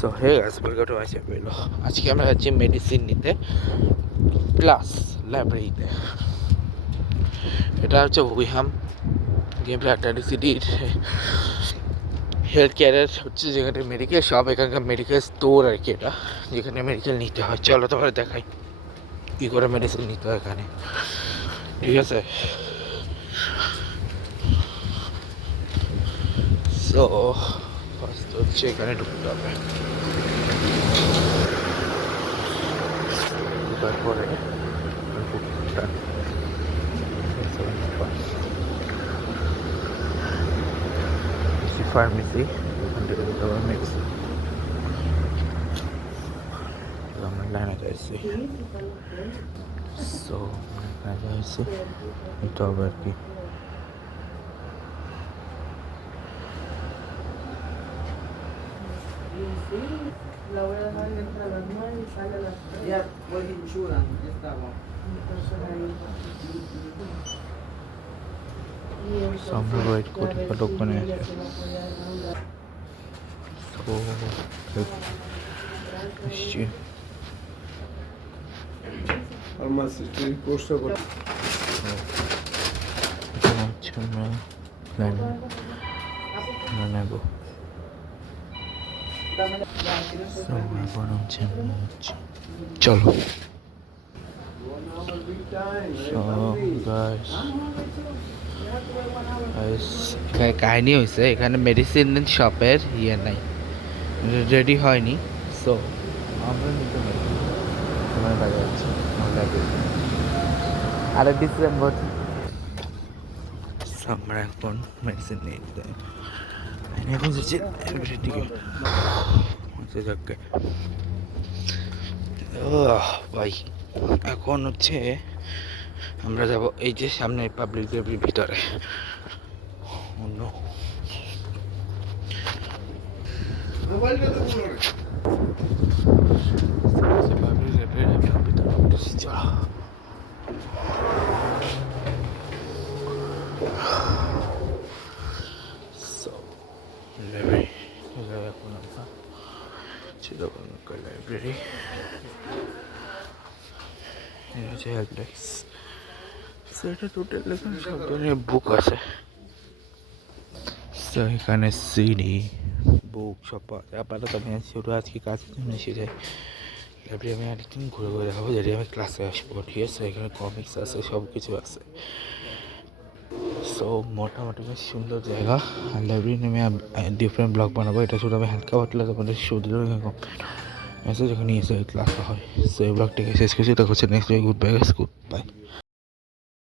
So hey guys, welcome to my channel. আজকে আমরা যাচ্ছি মেডিসিন নিতে প্লাস লাইব্রেরিতে। এটা হচ্ছে উইহাম গেম আটলান্টিক সিটির হেলথ কেয়ারের হচ্ছে যেখানে মেডিকেল শপ, এখানকার মেডিকেল স্টোর আর কি, এটা যেখানে মেডিকেল নিতে হয়। চলো তোমার দেখাই কী করে মেডিসিন নিতে হয় এখানে, ঠিক আছে? সো ফার্স্ট হচ্ছে এখানে ঢুকতে হবে, তারপরে ফার্মেসি, ওখান থেকে দিতে হবে মিক্স। আমরা লাইনে যাইছি, সো লাইনে যাইছি নিতে হবে আর কি। La voy a dejar entre las 9 y sale a las 3. Ya, voy insurance, estaba. Entonces ahí. So আমরা ওয়েট করি কতক্ষণে আসে। সো এসছি, ফার্মাসিস্টের কোর্সটা করে এখানে হচ্ছে আমরা লাইনে নেব। সো এখন হচ্ছে আমরা যাচ্ছি, চলো। সো গাইস এখানে কাহিনী হয়েছে, এখানে মেডিসিন শপের নাই, রেডি হয়নি। সো আমরা নিতে পারি তোমার বাজে যাচ্ছি আরে ডিসেম্বর। আমরা এখন মেডিসিন নিয়ে নিতে এখন যাচ্ছি দিকে যাকে ভাই। এখন হচ্ছে আমরা যাব এই যে সামনে পাবলিক লাইব্রেরির ভিতরে। অন্য পাবলিক লাইব্রেরির ভিতরে উঠেছি, চলো। লাইব্রেরি এখন আমরা চিরকনকা লাইব্রেরি, এটা হচ্ছে হেল্প ডেস্ক। সেটা টোটাল এখানে সব ধরনের বুক আছে। তো এখানে সিডি বুক সব পাওয়া যায়। আপাতত আমি শুধু আজকে কাজের জন্য এসে যাই লাইব্রেরি। আমি আরেকদিন ঘুরে ঘুরে দেখাবো যদি আমি ক্লাসে আসবো, ঠিক আছে? এখানে কমিক্স আছে, সব কিছু আছে। সো মোটামুটি বেশ সুন্দর জায়গা। আর লাইব্রেরি নেমে ডিফারেন্ট ব্লগ বানাবো। এটা শুধু আমি হালকা পাতলা তোমাদের শো দিলেও এসে যখন এসে ক্লাসটা হয়। সো এই ব্লগটাকে শেষ করছি, এটা হচ্ছে নেক্সট গুড বাই।